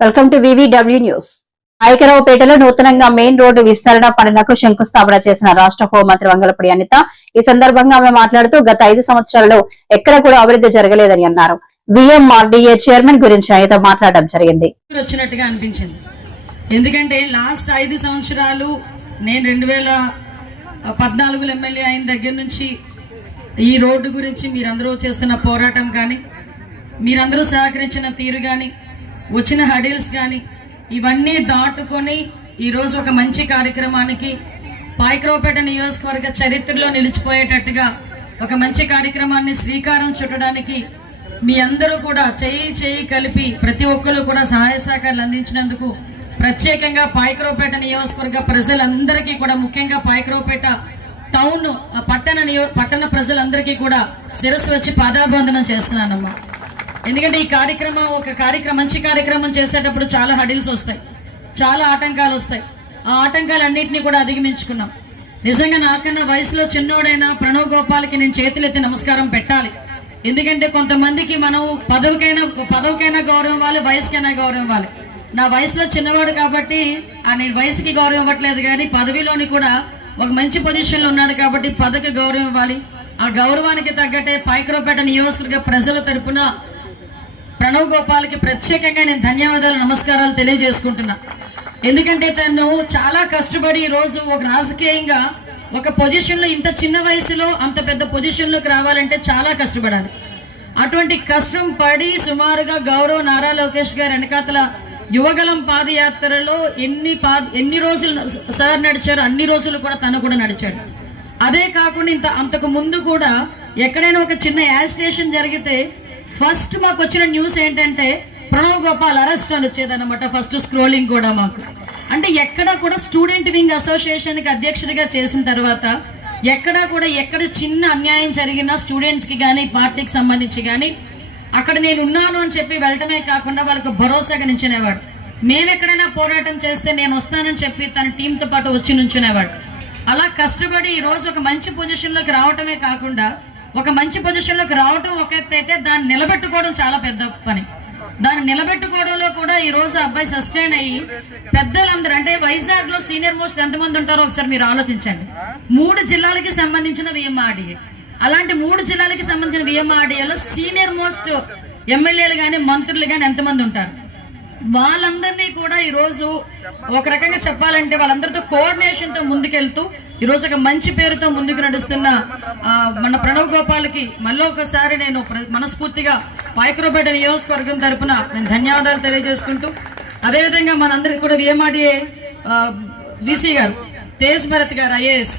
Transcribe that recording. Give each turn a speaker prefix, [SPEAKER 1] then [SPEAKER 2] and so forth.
[SPEAKER 1] Welcome to VVW news. ఐకరావుపేటలో నూతనంగా main road విస్తరణ పనులకు శంకుస్థాపన చేసిన రాష్ట్ర హోంమంత్రి వంగలపూడి అనిత ఈ సందర్భంగా ఆమె మాట్లాడుతూ గత ఐదు సంవత్సరాలలో ఎక్కడ కూడా అభివృద్ధి జరగలేదని అన్నారు. విఎంఆర్డీఏ చైర్మన్ గురించి అనిత మాట్లాడడం జరిగింది.
[SPEAKER 2] వచ్చినట్టుగా అనిపించింది. ఎందుకంటే లాస్ట్ ఐదు సంవత్సరాలు నేను రెండు వేల పద్నాలుగులో ఎమ్మెల్యే అయిన దగ్గర నుంచి ఈ రోడ్డు గురించి మీరందరూ చేస్తున్న పోరాటం కానీ మీరందరూ సహకరించిన తీరు కానీ వచ్చిన హడిల్స్ కానీ ఇవన్నీ దాటుకొని ఈరోజు ఒక మంచి కార్యక్రమానికి పాయక్రోపేట నియోజకవర్గ చరిత్రలో నిలిచిపోయేటట్టుగా ఒక మంచి కార్యక్రమాన్ని శ్రీకారం చుట్టడానికి మీ అందరూ కూడా చేయి చేయి కలిపి ప్రతి ఒక్కరు కూడా సహాయ సహకారాలు అందించినందుకు ప్రత్యేకంగా పాయక్రోపేట నియోజకవర్గ ప్రజలందరికీ కూడా ముఖ్యంగా పాయక్రోపేట టౌన్ ఆ పట్టణ నియో పట్టణ ప్రజలందరికీ కూడా శిరస్సు వచ్చి పాదాబంధనం చేస్తున్నానమ్మా. ఎందుకంటే ఈ కార్యక్రమం ఒక కార్యక్రమం మంచి కార్యక్రమం చేసేటప్పుడు చాలా హడిల్స్ వస్తాయి చాలా ఆటంకాలు వస్తాయి. ఆ ఆటంకాలన్నింటినీ కూడా అధిగమించుకున్నాం. నిజంగా నాకన్నా వయసులో చిన్నోడైన ప్రణవ్ గోపాల్కి నేను చేతులెత్తి నమస్కారం పెట్టాలి. ఎందుకంటే కొంతమందికి మనం పదవికైనా పదవికైనా గౌరవం ఇవ్వాలి వయసుకైనా గౌరవం ఇవ్వాలి. నా వయసులో చిన్నవాడు కాబట్టి ఆ నేను వయసుకి గౌరవం ఇవ్వట్లేదు కానీ పదవిలోని కూడా ఒక మంచి పొజిషన్లో ఉన్నాడు కాబట్టి పదవికి గౌరవం ఇవ్వాలి. ఆ గౌరవానికి తగ్గట్టే పైకరోపేట నియోజకవర్గ ప్రజల తరపున ప్రణవ్ గోపాల్కి ప్రత్యేకంగా నేను ధన్యవాదాలు నమస్కారాలు తెలియజేసుకుంటున్నా. ఎందుకంటే తను చాలా కష్టపడి ఈ రోజు ఒక రాజకీయంగా ఒక పొజిషన్లో ఇంత చిన్న వయసులో అంత పెద్ద పొజిషన్లోకి రావాలంటే చాలా కష్టపడాలి. అటువంటి కష్టం పడి సుమారుగా గౌరవ్ నారా లోకేష్ గారు వెనకాతల యువగలం పాదయాత్రలో ఎన్ని పా ఎన్ని రోజులు సార్ నడిచారో అన్ని రోజులు కూడా తను కూడా నడిచాడు. అదే కాకుండా ఇంత అంతకు ముందు కూడా ఎక్కడైనా ఒక చిన్న యాజిటేషన్ జరిగితే ఫస్ట్ మాకు వచ్చిన న్యూస్ ఏంటంటే ప్రణవ్ గోపాల్ అరెస్ట్ అని వచ్చేదన్నమాట ఫస్ట్ స్క్రోలింగ్ కూడా మాకు. అంటే ఎక్కడ కూడా స్టూడెంట్ వింగ్ అసోసియేషన్కి అధ్యక్షుడిగా చేసిన తర్వాత ఎక్కడ కూడా ఎక్కడ చిన్న అన్యాయం జరిగినా స్టూడెంట్స్కి కానీ పార్టీకి సంబంధించి కానీ అక్కడ నేను ఉన్నాను అని చెప్పి వెళ్ళటమే కాకుండా వాళ్ళకు భరోసాగా నించునేవాడు. మేమెక్కడైనా పోరాటం చేస్తే నేను వస్తానని చెప్పి తన టీంతో పాటు వచ్చి నుంచునేవాడు. అలా కష్టపడి ఈ రోజు ఒక మంచి పొజిషన్లోకి రావటమే కాకుండా ఒక మంచి పొజిషన్లోకి రావటం ఒక అయితే దాన్ని నిలబెట్టుకోవడం చాలా పెద్ద పని. దాన్ని నిలబెట్టుకోవడంలో కూడా ఈ రోజు అబ్బాయి సస్టైన్ అయ్యి పెద్దలందరూ అంటే వైజాగ్లో సీనియర్ మోస్ట్ ఎంతమంది ఉంటారో ఒకసారి మీరు ఆలోచించండి. మూడు జిల్లాలకి సంబంధించిన విఎంఆర్డీఏ అలాంటి మూడు జిల్లాలకి సంబంధించిన విఎంఆర్డీఏలో సీనియర్ మోస్ట్ ఎమ్మెల్యేలు కానీ మంత్రులు కానీ ఎంతమంది ఉంటారు? వాళ్ళందరినీ కూడా ఈ రోజు ఒక రకంగా చెప్పాలంటే వాళ్ళందరితో కోఆర్డినేషన్తో ముందుకెళ్తూ ఈ రోజు ఒక మంచి పేరుతో ముందుకు నడుస్తున్న ఆ, మన ప్రణవ్ గోపాల్కి మళ్ళీ ఒకసారి నేను మనస్ఫూర్తిగా పాయకురపేట నియోజకవర్గం తరపున నేను ధన్యవాదాలు తెలియజేసుకుంటూ అదేవిధంగా మనందరికీ కూడా విఎంఆర్డీఏ వీసీ గారు తేజ్ భరత్ గారు ఐఏఎస్